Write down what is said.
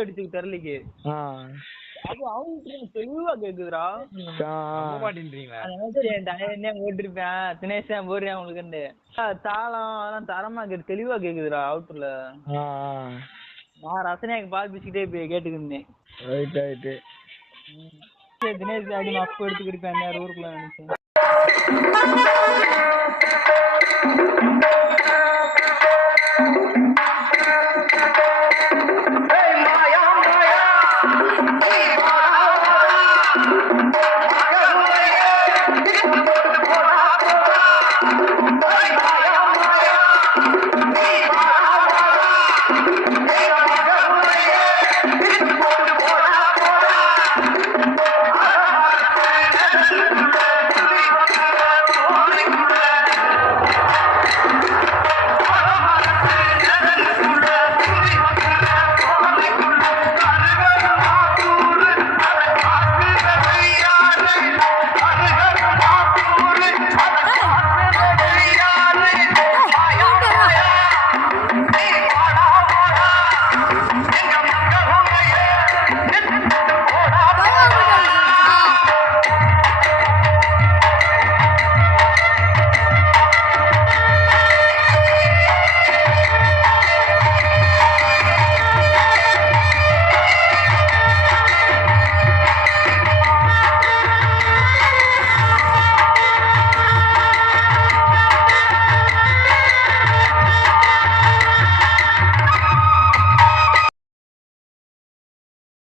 அடிச்சுக்கு தெரியலைக்கு அது அவங்க தெளிவா கேக்குதுடா. ஓட்டிருப்பேன் தினேஷ் போறியா உங்களுக்கு தாளம் அதெல்லாம் தரமா கேட்டு தெளிவா கேக்குதுடா அவுட்டர்ல. நான் ரசனையாக்கு பால் பிச்சுக்கிட்டே போய் கேட்டுக்கிருந்தேன். தினேஷ் அடி மப்பு எடுத்துக்கிருப்பேன் ஊருக்குள்ள நினைச்சேன்.